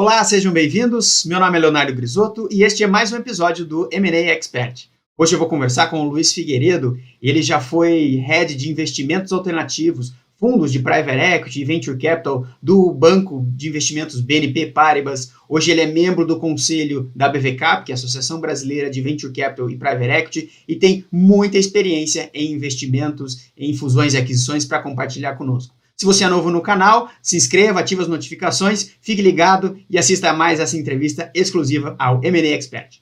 Olá, sejam bem-vindos. Meu nome é Leonardo Grisotto e este é mais um episódio do M&A Expert. Hoje eu vou conversar com o Luiz Figueiredo. Ele já foi Head de Investimentos Alternativos, fundos de Private Equity e Venture Capital do Banco de Investimentos BNP Paribas. Hoje ele é membro do conselho da BVCAP, que é a Associação Brasileira de Venture Capital e Private Equity, e tem muita experiência em investimentos, em fusões e aquisições para compartilhar conosco. Se você é novo no canal, se inscreva, ative as notificações, fique ligado e assista a mais essa entrevista exclusiva ao M&A Expert.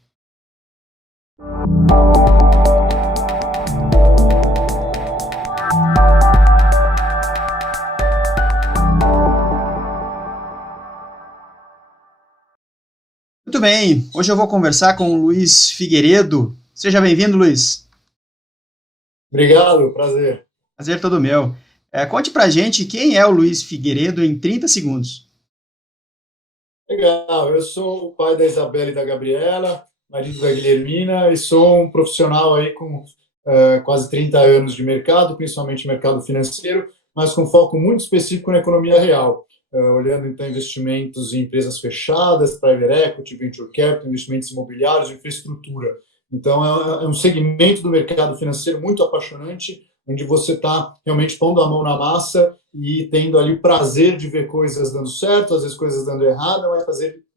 Muito bem, hoje eu vou conversar com o Luiz Figueiredo. Seja bem-vindo, Luiz. Obrigado, prazer. Prazer todo meu. Conte pra gente quem é o Luiz Figueiredo em 30 segundos. Legal, eu sou o pai da Isabela e da Gabriela, marido da Guilhermina, e sou um profissional aí com quase 30 anos de mercado, principalmente mercado financeiro, mas com foco muito específico na economia real, olhando então investimentos em empresas fechadas, private equity, venture capital, investimentos imobiliários, infraestrutura. Então é um segmento do mercado financeiro muito apaixonante, onde você está realmente pondo a mão na massa e tendo ali o prazer de ver coisas dando certo, às vezes coisas dando errado, mas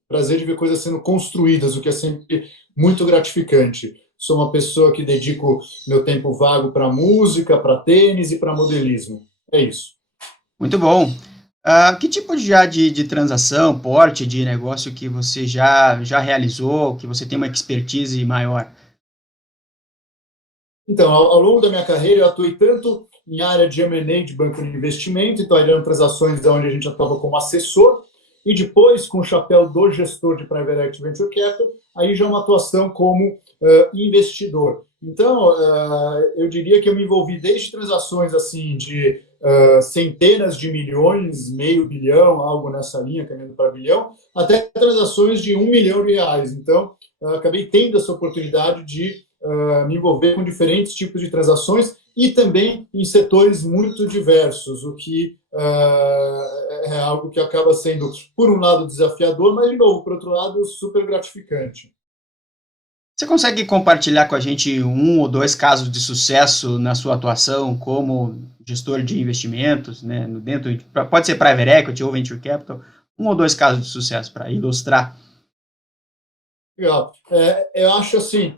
prazer de ver coisas sendo construídas, o que é sempre muito gratificante. Sou uma pessoa que dedico meu tempo vago para música, para tênis e para modelismo. É isso. Muito bom. Que tipo de transação, porte de negócio que você já realizou, que você tem uma expertise maior? Então, ao longo da minha carreira, eu atuei tanto em área de M&A de banco de investimento, então eram transações onde a gente atuava como assessor, e depois, com o chapéu do gestor de Private Equity Venture Capital, aí já uma atuação como investidor. Então, eu diria que eu me envolvi desde transações assim de centenas de milhões, meio bilhão, algo nessa linha, caminhando para bilhão, até transações de R$1 milhão. Então, acabei tendo essa oportunidade de me envolver com diferentes tipos de transações e também em setores muito diversos, o que é algo que acaba sendo, por um lado, desafiador, mas, de novo, por outro lado, super gratificante. Você consegue compartilhar com a gente um ou dois casos de sucesso na sua atuação como gestor de investimentos, né, pode ser Private Equity ou Venture Capital, um ou dois casos de sucesso para ilustrar? Legal. Eu acho assim,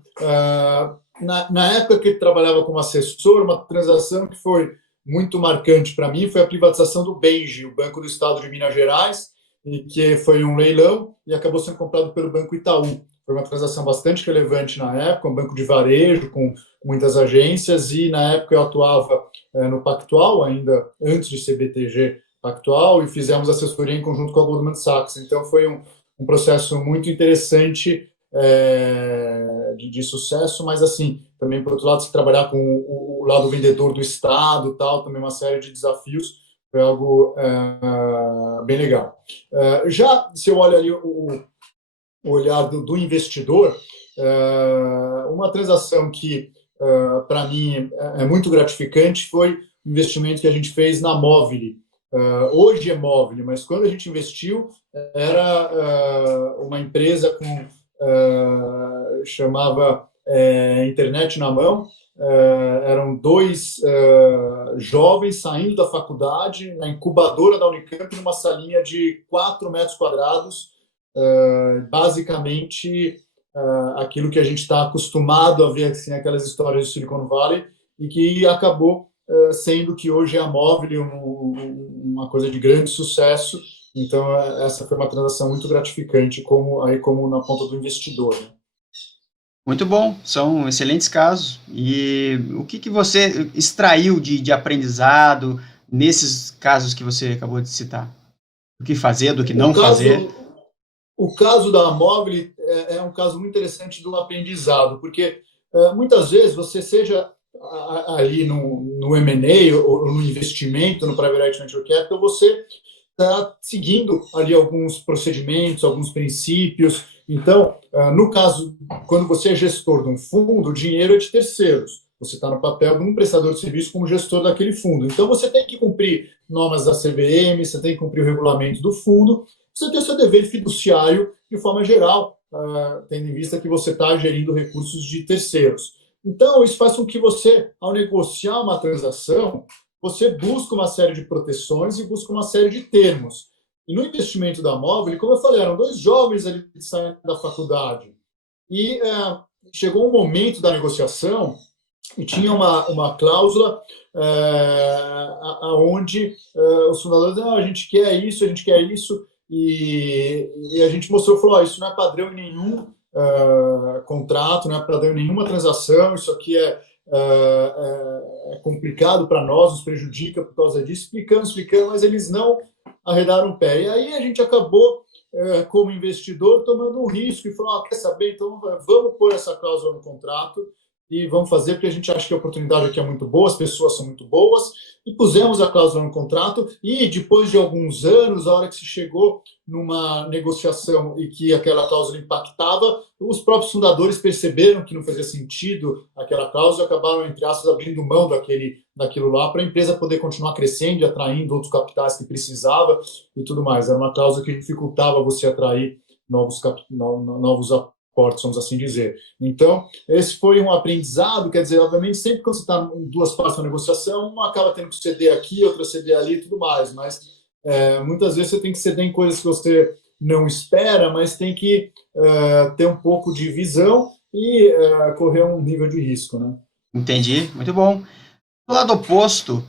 na época que eu trabalhava como assessor, uma transação que foi muito marcante para mim foi a privatização do Benge, o Banco do Estado de Minas Gerais, e que foi um leilão e acabou sendo comprado pelo Banco Itaú. Foi uma transação bastante relevante na época, um banco de varejo com muitas agências, e na época eu atuava no Pactual, ainda antes de ser BTG Pactual, e fizemos assessoria em conjunto com a Goldman Sachs. Então foi um processo muito interessante de sucesso, mas assim, também por outro lado, se trabalhar com o lado vendedor do Estado, tal, também uma série de desafios, foi algo bem legal. Já se eu olho ali o olhar do investidor, uma transação que para mim é muito gratificante foi o investimento que a gente fez na Movile. Hoje é Movile, mas quando a gente investiu era uma empresa com chamava Internet na Mão. Eram dois jovens saindo da faculdade na incubadora da Unicamp, numa salinha de 4 metros quadrados, basicamente aquilo que a gente está acostumado a ver assim, aquelas histórias de Silicon Valley, e que acabou sendo que hoje é a Movile uma coisa de grande sucesso. Então, essa foi uma transação muito gratificante, como na ponta do investidor. Né? Muito bom, são excelentes casos. E o que você extraiu de aprendizado nesses casos que você acabou de citar? Do que fazer, do que não fazer? O caso da Movile é um caso muito interessante do aprendizado, porque muitas vezes você seja ali no M&A ou no investimento, no Private Equity Venture Capital, você está seguindo ali alguns procedimentos, alguns princípios. Então, no caso, quando você é gestor de um fundo, o dinheiro é de terceiros. Você está no papel de um prestador de serviço como gestor daquele fundo. Então, você tem que cumprir normas da CVM, você tem que cumprir o regulamento do fundo, você tem o seu dever fiduciário de forma geral, tendo em vista que você está gerindo recursos de terceiros. Então, isso faz com que você, ao negociar uma transação, você busca uma série de proteções e busca uma série de termos. E no investimento da Móvel, como eu falei, eram dois jovens ali saindo da faculdade. E chegou um momento da negociação e tinha uma cláusula onde os fundadores diziam, a gente quer isso, e a gente mostrou, falou, isso não é padrão em nenhum contrato, não é padrão em nenhuma transação, isso aqui é complicado para nós, nos prejudica por causa disso, explicando, mas eles não arredaram o pé. E aí a gente acabou, como investidor, tomando um risco e falou, quer saber, então vamos pôr essa cláusula no contrato e vamos fazer, porque a gente acha que a oportunidade aqui é muito boa, as pessoas são muito boas, e pusemos a cláusula no contrato, e depois de alguns anos, a hora que se chegou numa negociação e que aquela cláusula impactava, os próprios fundadores perceberam que não fazia sentido aquela cláusula, acabaram, entre aspas, abrindo mão daquilo lá para a empresa poder continuar crescendo e atraindo outros capitais que precisava e tudo mais. Era uma cláusula que dificultava você atrair novos aportes, vamos assim dizer. Então, esse foi um aprendizado, quer dizer, obviamente, sempre quando você está em duas partes da negociação, uma acaba tendo que ceder aqui, outra ceder ali e tudo mais, mas muitas vezes você tem que ceder em coisas que você não espera, mas tem que ter um pouco de visão e correr um nível de risco, né? Entendi, muito bom. Do lado oposto,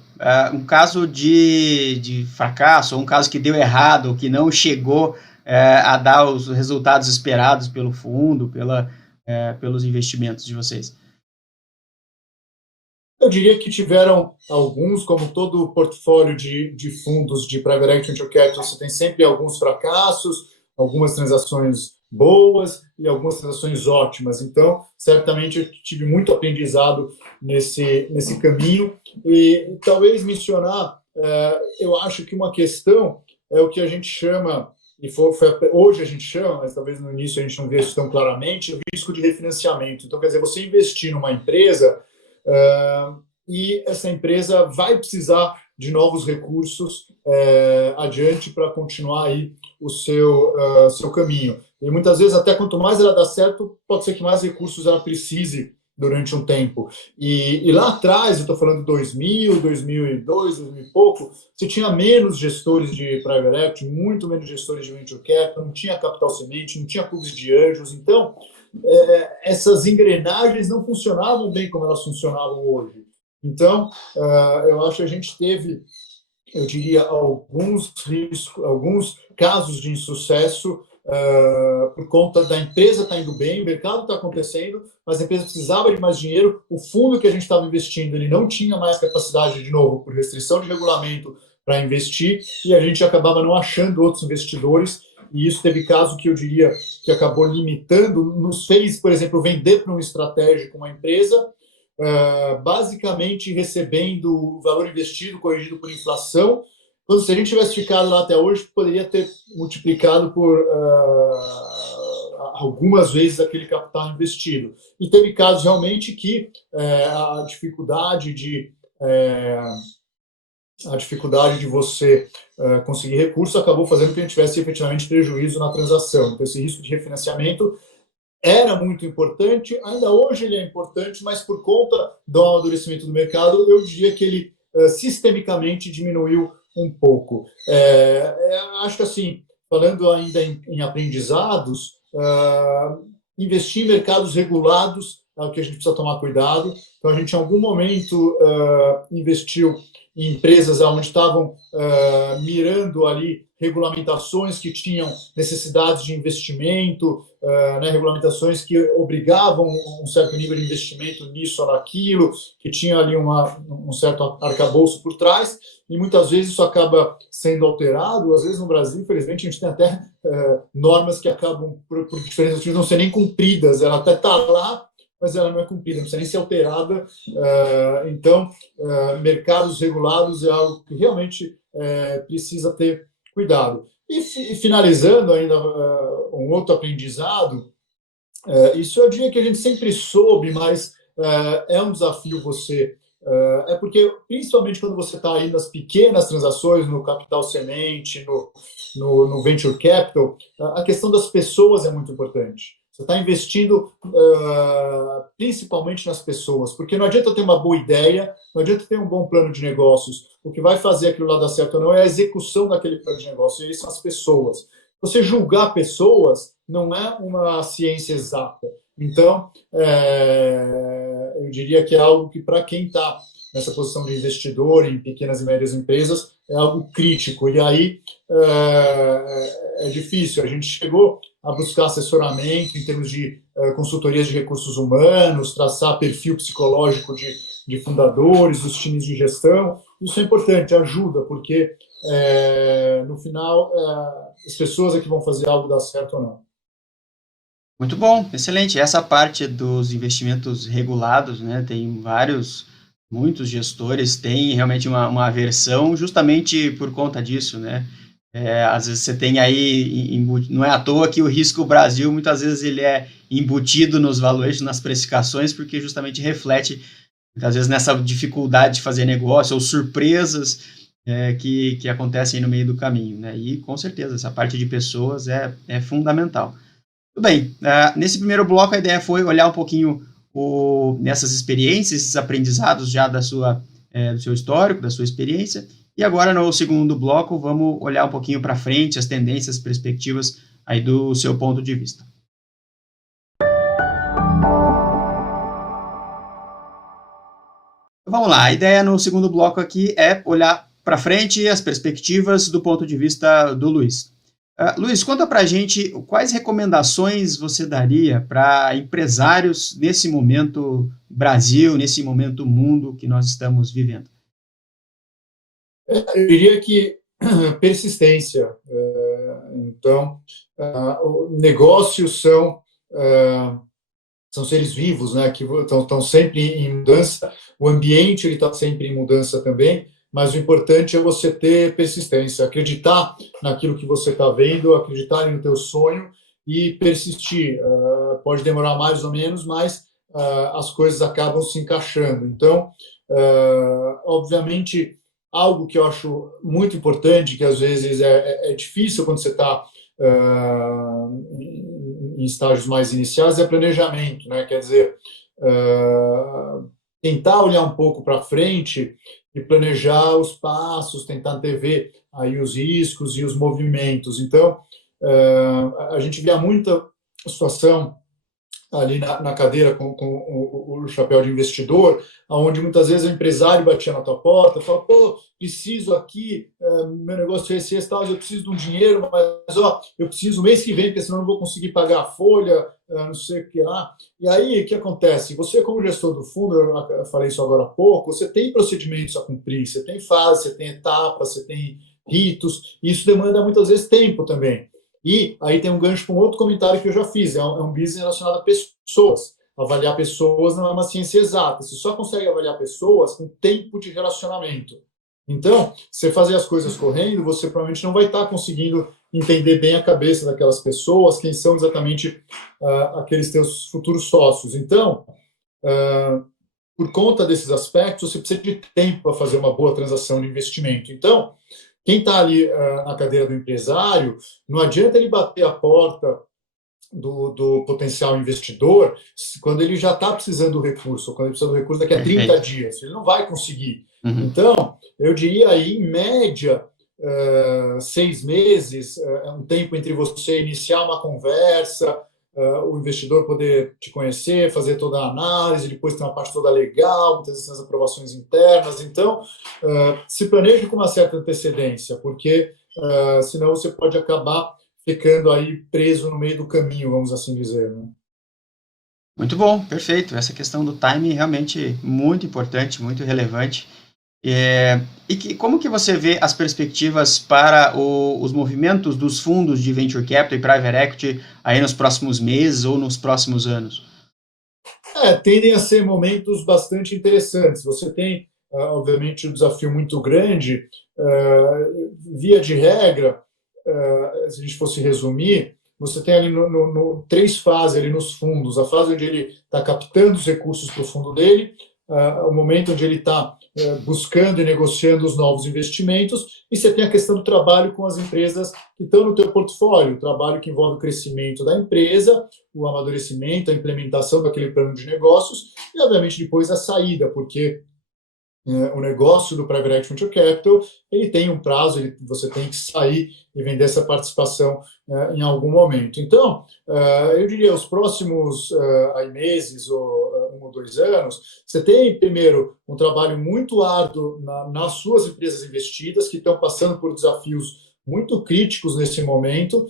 um caso de fracasso, ou um caso que deu errado, que não chegou a dar os resultados esperados pelo fundo, pelos investimentos de vocês. Eu diria que tiveram alguns, como todo portfólio de fundos de Private Equity Venture Capital, você tem sempre alguns fracassos, algumas transações boas e algumas transações ótimas. Então, certamente, eu tive muito aprendizado nesse caminho. E talvez mencionar, eu acho que uma questão é o que a gente chama, hoje a gente chama, mas talvez no início a gente não vê isso tão claramente, o risco de refinanciamento. Então, quer dizer, você investir numa empresa e essa empresa vai precisar de novos recursos adiante para continuar aí o seu caminho. E muitas vezes, até quanto mais ela dá certo, pode ser que mais recursos ela precise durante um tempo. E lá atrás, eu estou falando 2000, 2002, 2000 e pouco, você tinha menos gestores de private equity, muito menos gestores de venture capital, não tinha capital semente, não tinha clubes de anjos. Então, essas engrenagens não funcionavam bem como elas funcionavam hoje. Então, eu acho que a gente teve, eu diria, alguns casos de insucesso por conta da empresa estar indo bem, o mercado está acontecendo, mas a empresa precisava de mais dinheiro, o fundo que a gente estava investindo, ele não tinha mais capacidade, de novo, por restrição de regulamento para investir, e a gente acabava não achando outros investidores, e isso teve caso que eu diria que acabou limitando, nos fez, por exemplo, vender para um estratégico uma empresa, basicamente recebendo o valor investido corrigido por inflação, quando se a gente tivesse ficado lá até hoje, poderia ter multiplicado por algumas vezes aquele capital investido. E teve casos realmente que a dificuldade de você conseguir recurso acabou fazendo que a gente tivesse efetivamente prejuízo na transação. Então, esse risco de refinanciamento era muito importante, ainda hoje ele é importante, mas por conta do amadurecimento do mercado, eu diria que ele sistemicamente diminuiu um pouco. Acho que, assim, falando ainda em aprendizados, investir em mercados regulados é o que a gente precisa tomar cuidado. Então, a gente, em algum momento, investiu em empresas onde estavam mirando ali regulamentações que tinham necessidades de investimento, regulamentações que obrigavam um certo nível de investimento nisso ou naquilo, que tinha ali um certo arcabouço por trás, e muitas vezes isso acaba sendo alterado. Às vezes no Brasil, infelizmente, a gente tem até normas que acabam, por diferentes motivos, não ser nem cumpridas. Ela até está lá, mas ela não é cumprida, não precisa nem ser alterada. Então, mercados regulados é algo que realmente precisa ter cuidado. E finalizando ainda um outro aprendizado, isso eu diria que a gente sempre soube, mas é um desafio você É porque, principalmente quando você está aí nas pequenas transações, no capital semente, no venture capital, a questão das pessoas é muito importante. Você está investindo principalmente nas pessoas, porque não adianta ter uma boa ideia, não adianta ter um bom plano de negócios. O que vai fazer aquilo lá dar certo ou não é a execução daquele plano de negócio, e aí são as pessoas. Você julgar pessoas não é uma ciência exata. Então, eu diria que é algo que, para quem está nessa posição de investidor em pequenas e médias empresas, é algo crítico. E aí é difícil. A gente chegou a buscar assessoramento em termos de consultorias de recursos humanos, traçar perfil psicológico de fundadores, dos times de gestão. Isso é importante, ajuda, porque no final as pessoas é que vão fazer algo dar certo ou não. Muito bom, excelente. Essa parte dos investimentos regulados, né, tem muitos gestores têm realmente uma aversão justamente por conta disso, né? Às vezes você tem aí, não é à toa que o risco Brasil, muitas vezes ele é embutido nos valuations, nas precificações, porque justamente reflete, muitas vezes, nessa dificuldade de fazer negócio ou surpresas que acontecem no meio do caminho, né? E, com certeza, essa parte de pessoas é fundamental. Tudo bem, nesse primeiro bloco a ideia foi olhar um pouquinho nessas experiências, esses aprendizados já do seu histórico, da sua experiência, e agora no segundo bloco vamos olhar um pouquinho para frente, as tendências, perspectivas aí do seu ponto de vista. Vamos lá, a ideia no segundo bloco aqui é olhar para frente as perspectivas do ponto de vista do Luiz. Luiz, conta para a gente quais recomendações você daria para empresários nesse momento Brasil, nesse momento mundo que nós estamos vivendo. Eu diria que persistência. Então, negócios são seres vivos, né, que estão sempre em mudança. O ambiente está sempre em mudança também. Mas o importante é você ter persistência, acreditar naquilo que você está vendo, acreditar no teu sonho e persistir. Pode demorar mais ou menos, mas as coisas acabam se encaixando. Então, obviamente, algo que eu acho muito importante, que às vezes é difícil quando você está em estágios mais iniciais, é planejamento, né? Quer dizer, tentar olhar um pouco para frente e planejar os passos, tentar antever aí os riscos e os movimentos. Então, a gente via muita situação ali na cadeira com o chapéu de investidor, onde muitas vezes o empresário batia na tua porta e falava, pô, preciso aqui, meu negócio é esse, eu preciso de um dinheiro, mas eu preciso mês que vem, porque senão eu não vou conseguir pagar a folha, não sei o que lá. E aí, o que acontece? Você, como gestor do fundo, eu falei isso agora há pouco, você tem procedimentos a cumprir, você tem fases, você tem etapas, você tem ritos, e isso demanda muitas vezes tempo também. E aí tem um gancho com outro comentário que eu já fiz, é um business relacionado a pessoas. Avaliar pessoas não é uma ciência exata, você só consegue avaliar pessoas com tempo de relacionamento. Então, se você fazer as coisas correndo, você provavelmente não vai estar conseguindo entender bem a cabeça daquelas pessoas, quem são exatamente aqueles teus futuros sócios. Então, por conta desses aspectos, você precisa de tempo para fazer uma boa transação de investimento. Então, quem está ali na cadeira do empresário, não adianta ele bater a porta do potencial investidor quando ele já está precisando do recurso, ou quando ele precisa do recurso daqui a 30 dias. Ele não vai conseguir. Uhum. Então, eu diria aí, em média, 6 meses, um tempo entre você iniciar uma conversa, o investidor poder te conhecer, fazer toda a análise, depois tem uma parte toda legal, muitas vezes as aprovações internas. Então, se planeje com uma certa antecedência, porque senão você pode acabar ficando aí preso no meio do caminho, vamos assim dizer, né? Muito bom, perfeito. Essa questão do timing realmente muito importante, muito relevante. Como que você vê as perspectivas para os movimentos dos fundos de Venture Capital e Private Equity aí nos próximos meses ou nos próximos anos? Tendem a ser momentos bastante interessantes. Você tem, obviamente, um desafio muito grande. Via de regra, se a gente fosse resumir, você tem ali 3 fases ali nos fundos. A fase onde ele está captando os recursos para o fundo dele, o momento onde ele está buscando e negociando os novos investimentos, e você tem a questão do trabalho com as empresas que estão no teu portfólio, o trabalho que envolve o crescimento da empresa, o amadurecimento, a implementação daquele plano de negócios, e, obviamente, depois a saída, porque o negócio do Private Equity Venture Capital, ele tem um prazo, você tem que sair e vender essa participação em algum momento. Então, eu diria, os próximos meses ou 1 ou 2 anos, você tem, primeiro, um trabalho muito árduo nas suas empresas investidas, que estão passando por desafios muito críticos nesse momento.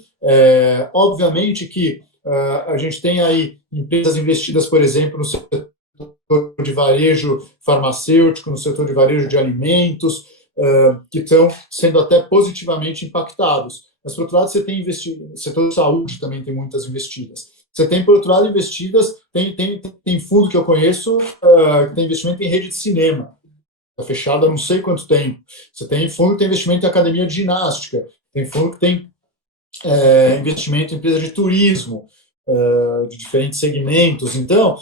Obviamente que a gente tem aí empresas investidas, por exemplo, no setor de varejo farmacêutico, no setor de varejo de alimentos, que estão sendo até positivamente impactados. Mas, por outro lado, você tem setor de saúde também tem muitas investidas. Você tem, por outro lado, investidas, tem fundo que eu conheço que tem investimento em rede de cinema, está fechado há não sei quanto tempo. Você tem fundo que tem investimento em academia de ginástica, tem fundo que tem investimento em empresa de turismo, de diferentes segmentos, então,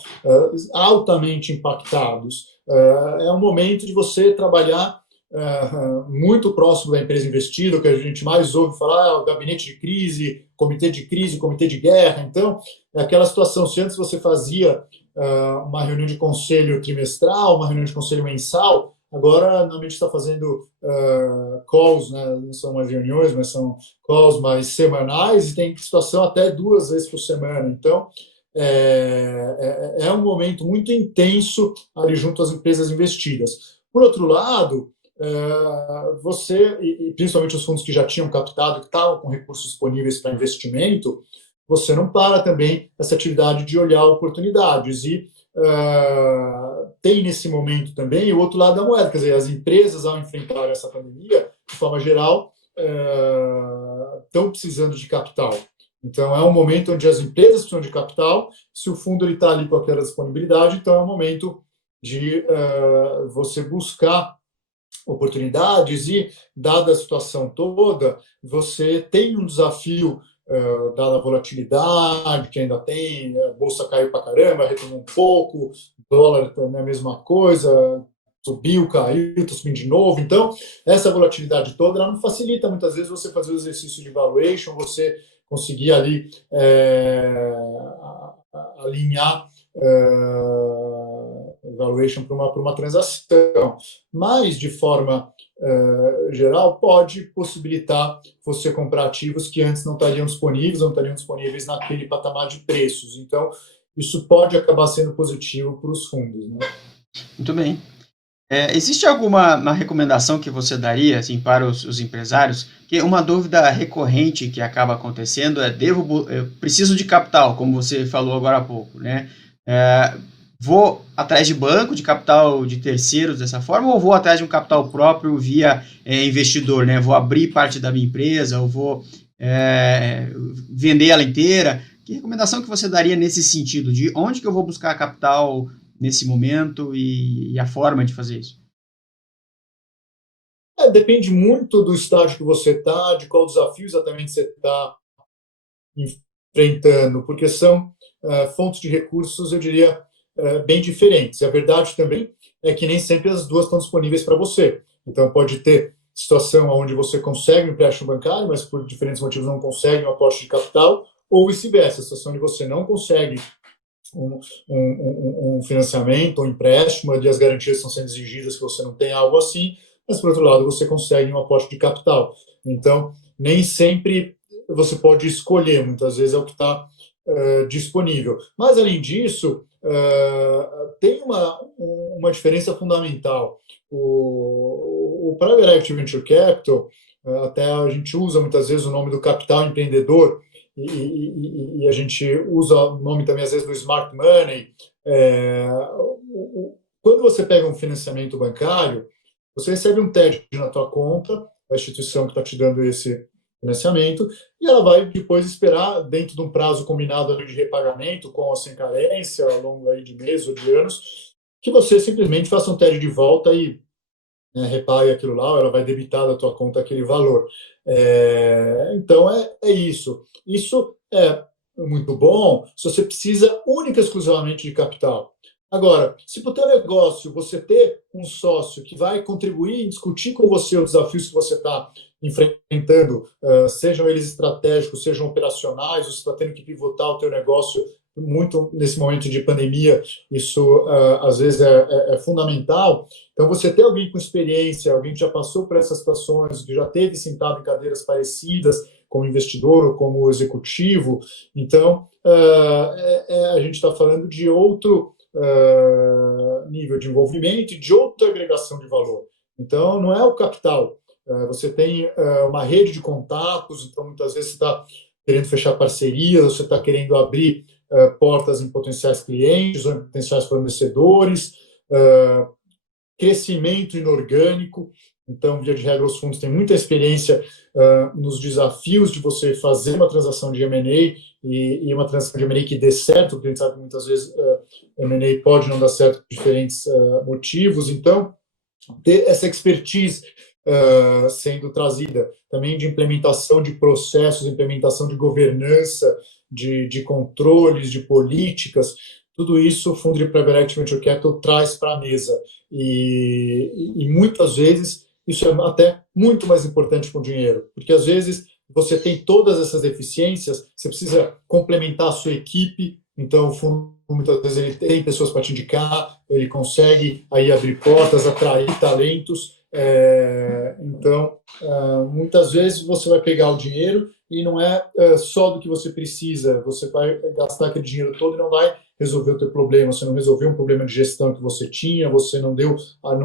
altamente impactados. É um momento de você trabalhar muito próximo da empresa investida, o que a gente mais ouve falar, o gabinete de crise, comitê de guerra. Então, é aquela situação, se antes você fazia uma reunião de conselho trimestral, uma reunião de conselho mensal, agora normalmente está fazendo calls, né? Não são mais reuniões, mas são calls mais semanais, e tem situação até 2 vezes por semana. Então, é um momento muito intenso ali junto às empresas investidas. Por outro lado, você, e principalmente os fundos que já tinham captado, que estavam com recursos disponíveis para investimento, você não para também essa atividade de olhar oportunidades. E tem nesse momento também o outro lado da moeda, quer dizer, as empresas, ao enfrentar essa pandemia, de forma geral, estão precisando de capital. Então, é um momento onde as empresas precisam de capital, se o fundo está ali com aquela disponibilidade, então é um momento de você buscar oportunidades e, dada a situação toda, você tem um desafio, dada a volatilidade que ainda tem, a bolsa caiu para caramba, retomou um pouco, dólar também é a mesma coisa, subiu, caiu, está subindo de novo. Então, essa volatilidade toda ela não facilita muitas vezes você fazer o exercício de valuation, você conseguir ali alinhar valuation para uma transação. Mas, de forma geral, pode possibilitar você comprar ativos que antes não estariam disponíveis naquele patamar de preços. Então, isso pode acabar sendo positivo para os fundos, né? Muito bem. Existe alguma recomendação que você daria assim, para os empresários? Que uma dúvida recorrente que acaba acontecendo é: eu preciso de capital, como você falou agora há pouco, né? Vou atrás de banco, de capital de terceiros dessa forma, ou vou atrás de um capital próprio via investidor, né? Vou abrir parte da minha empresa, ou vou vender ela inteira? Que recomendação que você daria nesse sentido? De onde que eu vou buscar capital nesse momento e a forma de fazer isso? Depende muito do estágio que você está, de qual desafio exatamente você está enfrentando, porque são fontes de recursos, eu diria, bem diferentes. E a verdade também é que nem sempre as duas estão disponíveis para você. Então, pode ter situação onde você consegue um empréstimo bancário, mas por diferentes motivos não consegue um aporte de capital, ou vice-versa, a situação onde você não consegue um financiamento, um empréstimo, onde as garantias estão sendo exigidas que você não tem algo assim, mas, por outro lado, você consegue um aporte de capital. Então, nem sempre você pode escolher, muitas vezes é o que está disponível. Mas, além disso, tem uma diferença fundamental. O Private Equity Venture Capital, até a gente usa muitas vezes o nome do capital empreendedor, e a gente usa o nome também, às vezes, do Smart Money. Quando você pega um financiamento bancário, você recebe um TED na tua conta, a instituição que está te dando esse financiamento, e ela vai depois esperar, dentro de um prazo combinado ali de repagamento, com ou sem carência, ao longo aí de meses ou de anos, que você simplesmente faça um TED de volta e repague aquilo lá, ou ela vai debitar da tua conta aquele valor. Então, é isso. Isso é muito bom se você precisa única e exclusivamente de capital. Agora, se para o teu negócio você ter um sócio que vai contribuir e discutir com você os desafios que você está enfrentando, sejam eles estratégicos, sejam operacionais, você está tendo que pivotar o teu negócio muito nesse momento de pandemia, isso às vezes é fundamental. Então, você ter alguém com experiência, alguém que já passou por essas situações, que já teve sentado em cadeiras parecidas, como investidor ou como executivo, então a gente está falando de outro nível de envolvimento e de outra agregação de valor. Então, não é o capital. Você tem uma rede de contatos, então muitas vezes você está querendo fechar parcerias, você está querendo abrir portas em potenciais clientes ou em potenciais fornecedores, crescimento inorgânico. Então, via de regra, os fundos têm muita experiência nos desafios de você fazer uma transação de M&A e uma transação de M&A que dê certo, porque a gente sabe que muitas vezes M&A pode não dar certo por diferentes motivos. Então, ter essa expertise sendo trazida também de implementação de processos, implementação de governança, de controles, de políticas, tudo isso o fundo de Private Equity Venture Capital traz para a mesa. E muitas vezes isso é até muito mais importante que o dinheiro, porque às vezes você tem todas essas deficiências, você precisa complementar a sua equipe, então o fundo muitas vezes ele tem pessoas para te indicar, ele consegue aí abrir portas, atrair talentos, então muitas vezes você vai pegar o dinheiro e não é só do que você precisa, você vai gastar aquele dinheiro todo e não vai resolver o teu problema, você não resolveu um problema de gestão que você tinha, você não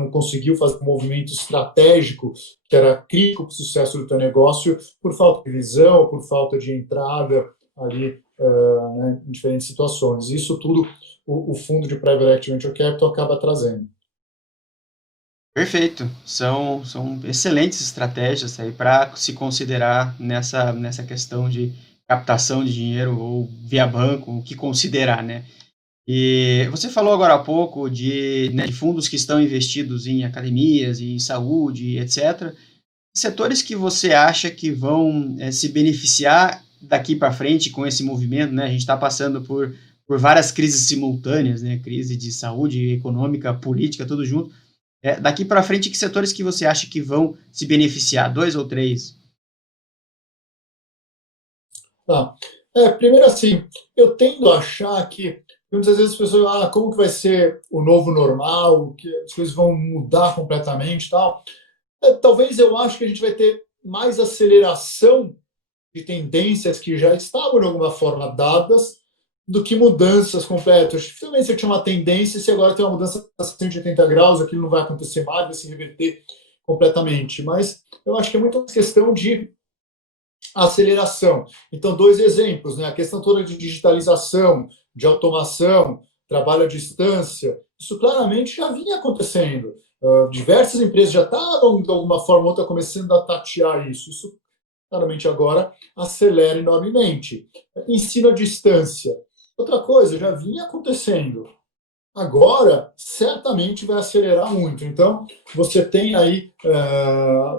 conseguiu fazer um movimento estratégico que era crítico para o sucesso do teu negócio por falta de visão, por falta de entrada ali né, em diferentes situações. Isso tudo o fundo de Private Equity Venture Capital acaba trazendo. Perfeito. São excelentes estratégias aí para se considerar nessa questão de captação de dinheiro ou via banco, o que considerar, né? E você falou agora há pouco de fundos que estão investidos em academias, em saúde, etc. Setores que você acha que vão se beneficiar daqui para frente com esse movimento, né? A gente está passando por várias crises simultâneas, né? Crise de saúde, econômica, política, tudo junto. Daqui para frente, que setores que você acha que vão se beneficiar? 2 ou 3? Primeiro assim, eu tendo a achar que muitas vezes as pessoas falam, como que vai ser o novo normal, que as coisas vão mudar completamente e tal. Talvez eu acho que a gente vai ter mais aceleração de tendências que já estavam de alguma forma dadas do que mudanças completas. Também se tinha uma tendência, se agora tem uma mudança a 180 graus, aquilo não vai acontecer mais, vai se reverter completamente. Mas eu acho que é muito uma questão de aceleração. Então, 2 exemplos, né? A questão toda de digitalização, de automação, trabalho à distância, isso claramente já vinha acontecendo. Diversas empresas já estavam, de alguma forma ou outra, começando a tatear isso. Isso, claramente, agora acelera enormemente. Ensino à distância. Outra coisa, já vinha acontecendo. Agora, certamente vai acelerar muito. Então, você tem aí,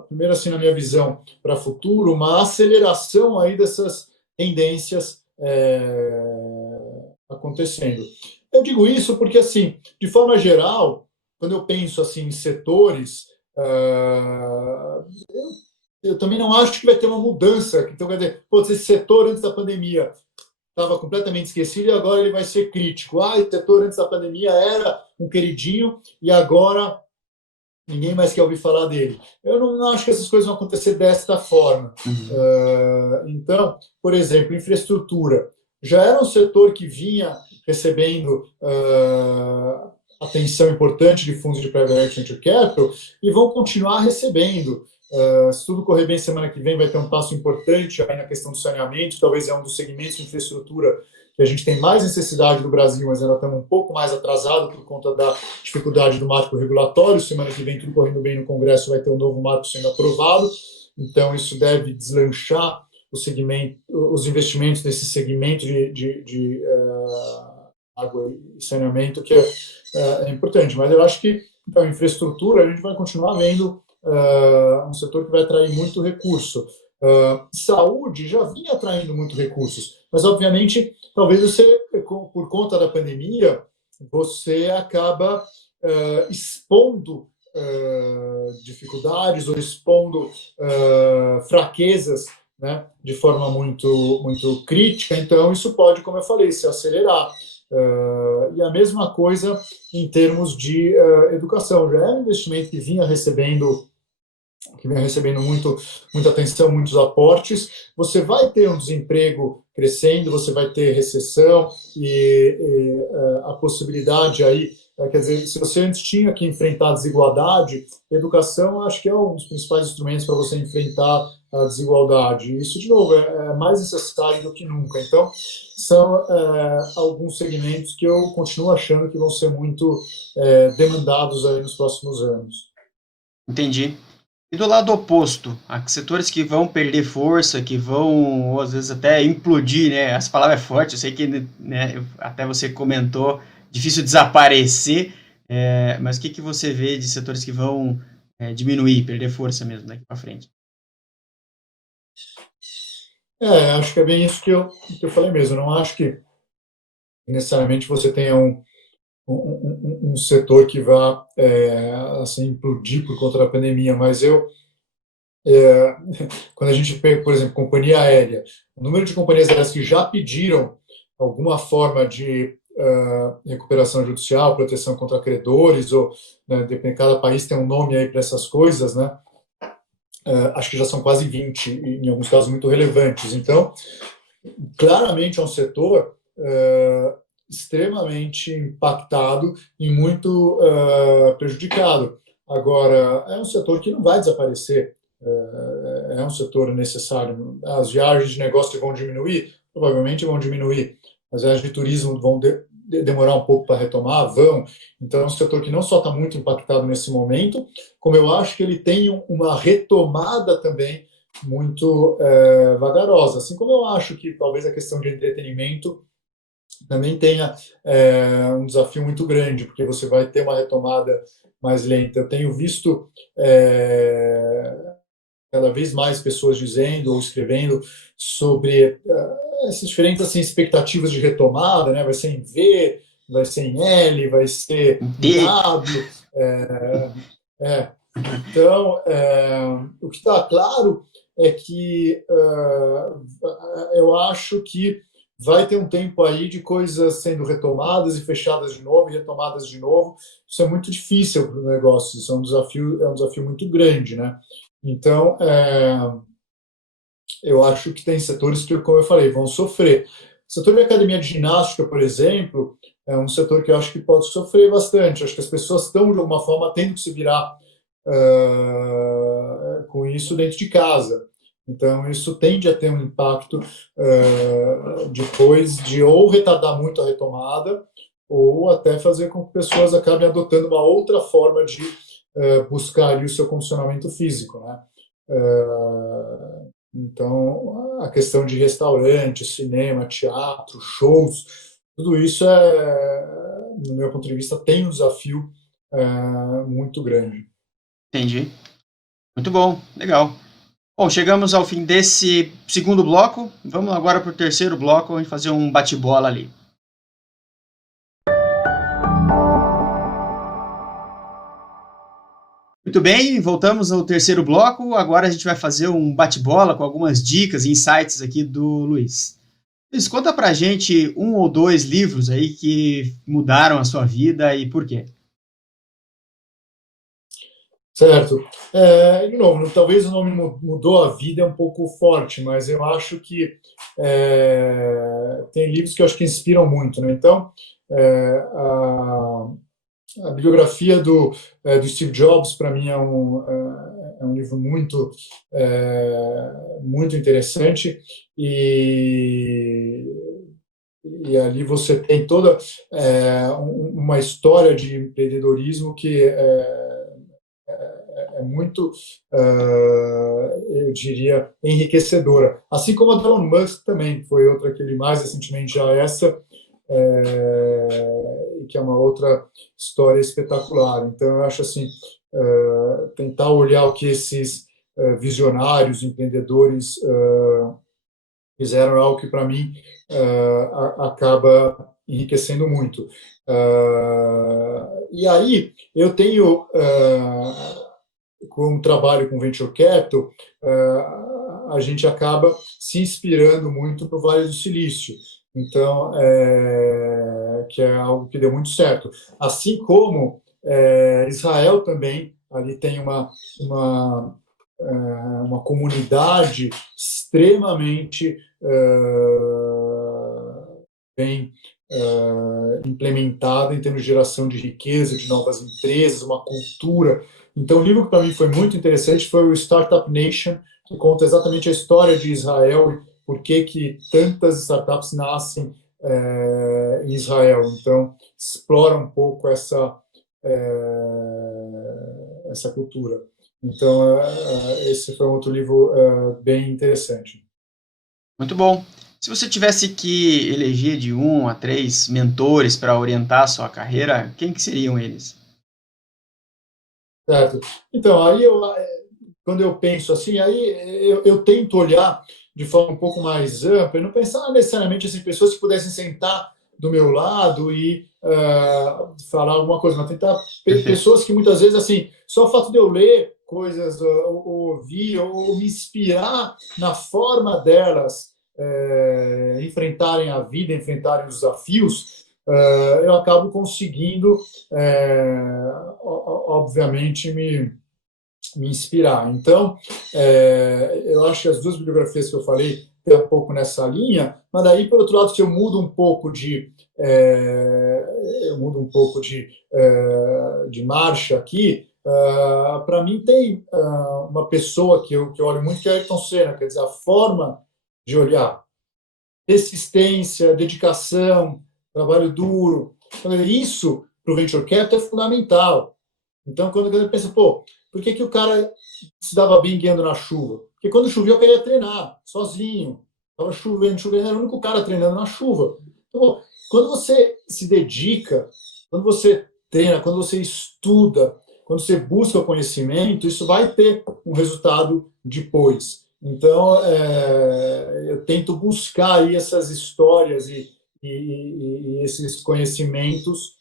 primeiro assim, na minha visão, para o futuro, uma aceleração aí dessas tendências acontecendo. Eu digo isso porque, assim, de forma geral, quando eu penso assim, em setores, eu também não acho que vai ter uma mudança. Então, quer dizer, esse setor antes da pandemia estava completamente esquecido e agora ele vai ser crítico. O setor antes da pandemia era um queridinho e agora ninguém mais quer ouvir falar dele. Eu não acho que essas coisas vão acontecer desta forma. Então, por exemplo, infraestrutura. Já era um setor que vinha recebendo atenção importante de fundos de Private Equity Venture Capital e vão continuar recebendo. Se tudo correr bem, semana que vem vai ter um passo importante aí na questão do saneamento, talvez é um dos segmentos de infraestrutura que a gente tem mais necessidade no Brasil, mas ainda estamos um pouco mais atrasados por conta da dificuldade do marco regulatório. Semana que vem, tudo correndo bem no Congresso, vai ter um novo marco sendo aprovado, então isso deve deslanchar os investimentos nesse segmento de água e saneamento, que é importante. Mas eu acho que, então, infraestrutura, a gente vai continuar vendo um setor que vai atrair muito recurso. Saúde já vinha atraindo muito recursos, mas obviamente talvez você, por conta da pandemia, você acaba expondo dificuldades ou expondo fraquezas, né, de forma muito crítica. Então, isso pode, como eu falei, se acelerar. E a mesma coisa em termos de educação. Já é um investimento que vinha recebendo muita atenção, muitos aportes. Você vai ter um desemprego crescendo, você vai ter recessão e a possibilidade aí, quer dizer, se você antes tinha que enfrentar a desigualdade, a educação acho que é um dos principais instrumentos para você enfrentar a desigualdade. Isso, de novo, é mais necessário do que nunca. Então, são alguns segmentos que eu continuo achando que vão ser muito demandados aí nos próximos anos. Entendi. E do lado oposto, há setores que vão perder força, que vão, ou às vezes até implodir, né? Essa palavra é forte, eu sei que, né, até você comentou, difícil desaparecer, mas o que você vê de setores que vão diminuir, perder força mesmo daqui para frente? Acho que é bem isso que eu falei mesmo. Eu não acho que necessariamente você tenha um setor que vá assim, implodir por conta da pandemia, mas quando a gente pega, por exemplo, companhia aérea, o número de companhias aéreas que já pediram alguma forma de recuperação judicial, proteção contra credores, ou né, cada país tem um nome aí para essas coisas, né? Acho que já são quase 20, em alguns casos muito relevantes. Então, claramente é um setor extremamente impactado e muito prejudicado. Agora, é um setor que não vai desaparecer, é um setor necessário. As viagens de negócio vão diminuir? Provavelmente vão diminuir. As viagens de turismo vão demorar um pouco para retomar? Vão. Então, é um setor que não só está muito impactado nesse momento, como eu acho que ele tem uma retomada também muito vagarosa. Assim como eu acho que talvez a questão de entretenimento também tenha um desafio muito grande, porque você vai ter uma retomada mais lenta. Eu tenho visto cada vez mais pessoas dizendo ou escrevendo sobre essas diferentes assim, expectativas de retomada, né? Vai ser em V, vai ser em L, vai ser em W. Então, o que está claro é que eu acho que vai ter um tempo aí de coisas sendo retomadas e fechadas de novo, e retomadas de novo. Isso é muito difícil para o negócio, isso é um desafio muito grande, né? Então, eu acho que tem setores que, como eu falei, vão sofrer. O setor de academia de ginástica, por exemplo, é um setor que eu acho que pode sofrer bastante. Acho que as pessoas estão, de alguma forma, tendo que se virar com isso dentro de casa. Então, isso tende a ter um impacto depois de ou retardar muito a retomada ou até fazer com que pessoas acabem adotando uma outra forma de buscar ali o seu condicionamento físico, né? Então, a questão de restaurante, cinema, teatro, shows, tudo isso, no meu ponto de vista, tem um desafio muito grande. Entendi. Muito bom, legal. Bom, chegamos ao fim desse segundo bloco. Vamos agora para o terceiro bloco e fazer um bate-bola ali. Muito bem, voltamos ao terceiro bloco. Agora a gente vai fazer um bate-bola com algumas dicas e insights aqui do Luiz. Luiz, conta pra gente um ou dois livros aí que mudaram a sua vida e por quê? Certo. De novo, talvez o nome mudou a vida é um pouco forte, mas eu acho que tem livros que eu acho que inspiram muito, né? Então, a biografia do Steve Jobs, para mim, é um livro muito interessante e ali você tem toda uma história de empreendedorismo que é muito, eu diria, enriquecedora. Assim como a do Elon Musk também, foi outra que ele mais recentemente já que é uma outra história espetacular. Então, eu acho assim, tentar olhar o que esses visionários, empreendedores fizeram é algo que, para mim, acaba enriquecendo muito. E aí, eu tenho, como trabalho com Venture Capital, a gente acaba se inspirando muito no Vale do Silício. Então, que é algo que deu muito certo. Assim como Israel também, ali tem uma comunidade extremamente bem implementada em termos de geração de riqueza, de novas empresas, uma cultura. Então, o livro que para mim foi muito interessante foi o Startup Nation, que conta exatamente a história de Israel e por que tantas startups nascem em Israel. Então, explora um pouco essa cultura. Então, esse foi um outro livro bem interessante. Muito bom. Se você tivesse que eleger de 1 a 3 mentores para orientar a sua carreira, quem que seriam eles? Certo. Então, aí quando eu penso assim, aí eu tento olhar de forma um pouco mais ampla e não pensar necessariamente assim, pessoas que pudessem sentar do meu lado e falar alguma coisa, mas tentar Perfeito. pessoas que muitas vezes, assim, só o fato de eu ler coisas, ou ouvir, ou me inspirar na forma delas enfrentarem a vida, enfrentarem os desafios, eu acabo conseguindo, obviamente, me inspirar. Então, eu acho que as duas bibliografias que eu falei tem um pouco nessa linha, mas daí, por outro lado, se eu mudo um pouco de marcha aqui, para mim tem uma pessoa que eu olho muito, que é Ayrton Senna, quer dizer, a forma de olhar, persistência, dedicação, trabalho duro, isso para o Venture Capital é fundamental. Então, quando eu penso, pô, por que o cara se dava bem guiando na chuva? Porque quando chovia eu queria treinar, sozinho. Estava chovendo, era o único cara treinando na chuva. Então, quando você se dedica, quando você treina, quando você estuda, quando você busca o conhecimento, isso vai ter um resultado depois. Então, eu tento buscar aí essas histórias e esses conhecimentos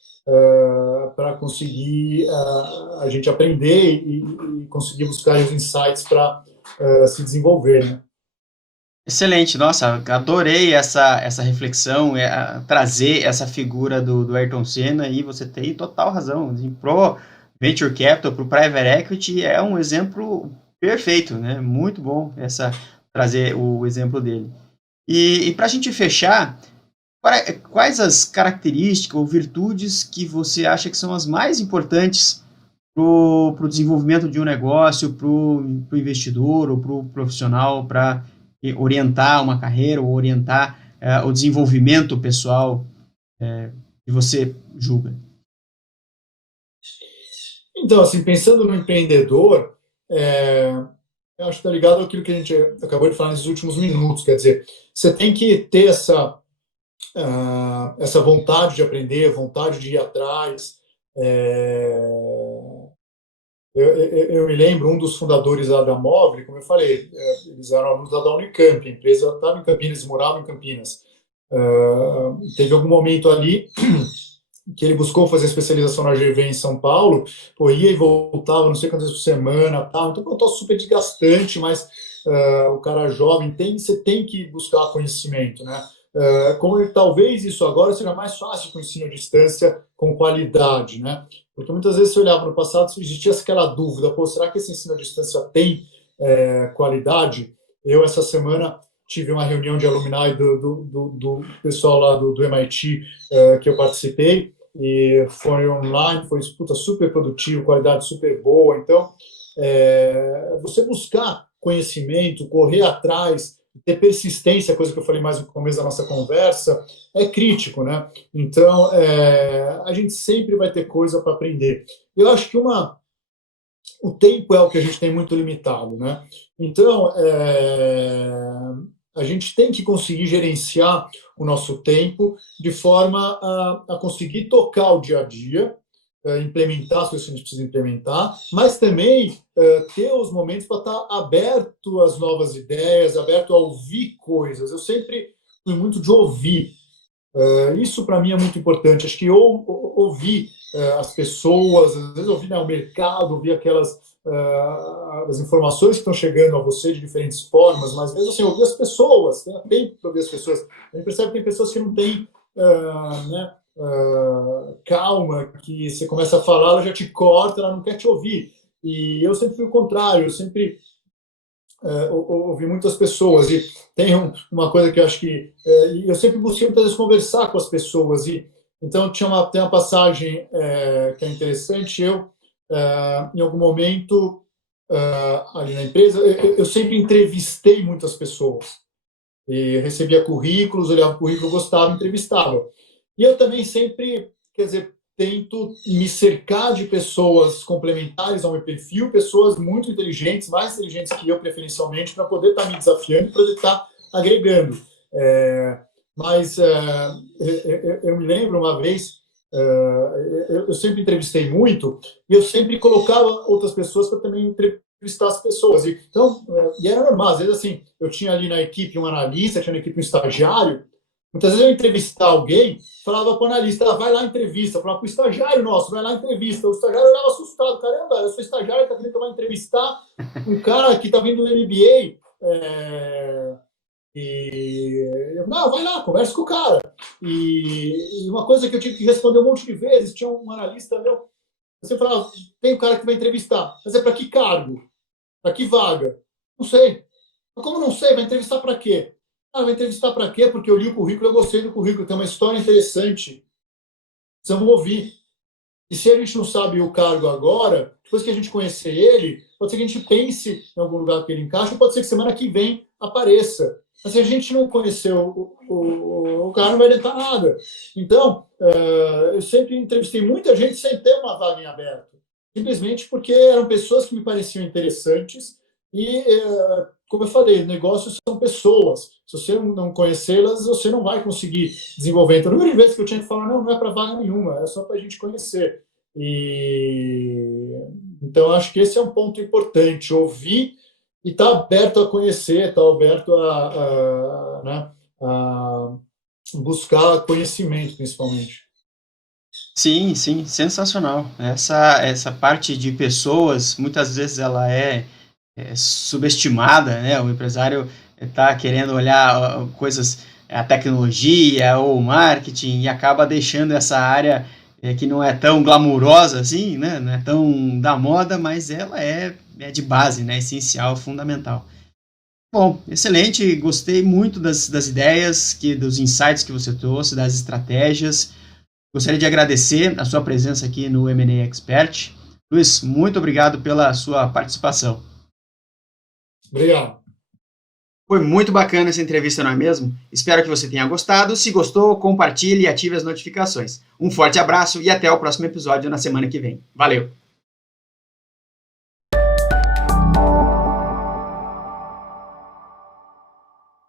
para conseguir a gente aprender e conseguir buscar os insights para se desenvolver, né? Excelente, nossa, adorei essa reflexão, trazer essa figura do Ayrton Senna, e você tem total razão. Assim, pro Venture Capital, pro Private Equity, é um exemplo perfeito, né? Muito bom trazer o exemplo dele. E para a gente fechar, quais as características ou virtudes que você acha que são as mais importantes para o desenvolvimento de um negócio, para o investidor ou para o profissional, para orientar uma carreira ou orientar o desenvolvimento pessoal que você julga? Então, assim, pensando no empreendedor, eu acho que está ligado àquilo que a gente acabou de falar nesses últimos minutos. Quer dizer, você tem que ter essa vontade de aprender, vontade de ir atrás. Eu me lembro, um dos fundadores lá da Móvel, como eu falei, eles eram alunos da Unicamp, a empresa estava em Campinas, eles moravam em Campinas. Teve algum momento ali que ele buscou fazer especialização na GV em São Paulo, pô, ia e voltava, não sei quantas vezes por semana, tal. Então, eu tô super desgastante, mas o cara jovem você tem que buscar conhecimento, né? Talvez isso agora seja mais fácil com o ensino à distância, com qualidade, né? Porque muitas vezes você olhava no passado, existia aquela dúvida, pô, será que esse ensino à distância tem qualidade? Eu, essa semana, tive uma reunião de alumni do pessoal lá do MIT que eu participei, e foi online, foi super produtivo, qualidade super boa. Então, você buscar conhecimento, correr atrás, ter persistência, coisa que eu falei mais no começo da nossa conversa, é crítico, né? Então, a gente sempre vai ter coisa para aprender. Eu acho que o tempo é o que a gente tem muito limitado, né? Então, a gente tem que conseguir gerenciar o nosso tempo de forma a conseguir tocar o dia a dia, implementar as coisas que a gente precisa implementar, mas também ter os momentos para estar aberto às novas ideias, aberto a ouvir coisas. Eu sempre fui muito de ouvir. Isso para mim é muito importante. Acho que ouvir as pessoas, às vezes ouvir, né, o mercado, ouvir aquelas as informações que estão chegando a você de diferentes formas, mas mesmo assim, ouvir as pessoas, tem tempo para ouvir as pessoas. A gente percebe que tem pessoas que não têm né, calma, que você começa a falar, ela já te corta, ela não quer te ouvir. E eu sempre fui o contrário, eu sempre ouvi muitas pessoas, e tem uma coisa que eu acho que eu sempre busquei muitas vezes conversar com as pessoas, e então tem uma passagem que é interessante. Eu em algum momento ali na empresa, eu sempre entrevistei muitas pessoas, e recebia currículos, olhava o currículo, gostava, entrevistava. E eu também sempre, quer dizer, tento me cercar de pessoas complementares ao meu perfil, pessoas muito inteligentes, mais inteligentes que eu, preferencialmente, para poder estar me desafiando, para poder estar agregando. Mas eu me lembro uma vez, eu sempre entrevistei muito, e eu sempre colocava outras pessoas para também entrevistar as pessoas. Então, e era normal, às vezes assim, eu tinha ali na equipe um analista, tinha na equipe um estagiário. Muitas vezes eu entrevistar alguém, falava para o analista, vai lá entrevista, falava para o estagiário nosso, vai lá entrevista. O estagiário olhava assustado, caramba, eu sou estagiário, está querendo que eu vá entrevistar um cara que está vindo do MBA, não, vai lá, conversa com o cara. E uma coisa que eu tive que responder um monte de vezes, tinha um analista meu, você falava, tem um cara que vai entrevistar, mas é para que cargo? Para que vaga? Não sei. Mas como não sei? Vai entrevistar para quê? Vai entrevistar para quê? Porque eu li o currículo, eu gostei do currículo, tem uma história interessante. Precisamos ouvir. E se a gente não sabe o cargo agora, depois que a gente conhecer ele, pode ser que a gente pense em algum lugar que ele encaixe, pode ser que semana que vem apareça. Mas se a gente não conhecer o cara, não vai adiantar nada. Então, eu sempre entrevistei muita gente sem ter uma vaga em aberto. Simplesmente porque eram pessoas que me pareciam interessantes e, como eu falei, negócios são pessoas. Se você não conhecê-las, você não vai conseguir desenvolver. Então, o número de vezes que eu tinha que falar, não é para vaga nenhuma, é só para a gente conhecer. Então, acho que esse é um ponto importante, ouvir e estar aberto a conhecer, estar aberto a buscar conhecimento, principalmente. Sim, sim, sensacional. Essa parte de pessoas, muitas vezes ela é subestimada, né? O empresário está querendo olhar coisas, a tecnologia ou o marketing, e acaba deixando essa área que não é tão glamurosa assim, né? Não é tão da moda, mas ela é de base, né? Essencial, fundamental. Bom, excelente, gostei muito das ideias, dos insights que você trouxe, das estratégias. Gostaria de agradecer a sua presença aqui no M&A Expert. Luiz, muito obrigado pela sua participação. Obrigado. Foi muito bacana essa entrevista, não é mesmo? Espero que você tenha gostado. Se gostou, compartilhe e ative as notificações. Um forte abraço e até o próximo episódio na semana que vem. Valeu!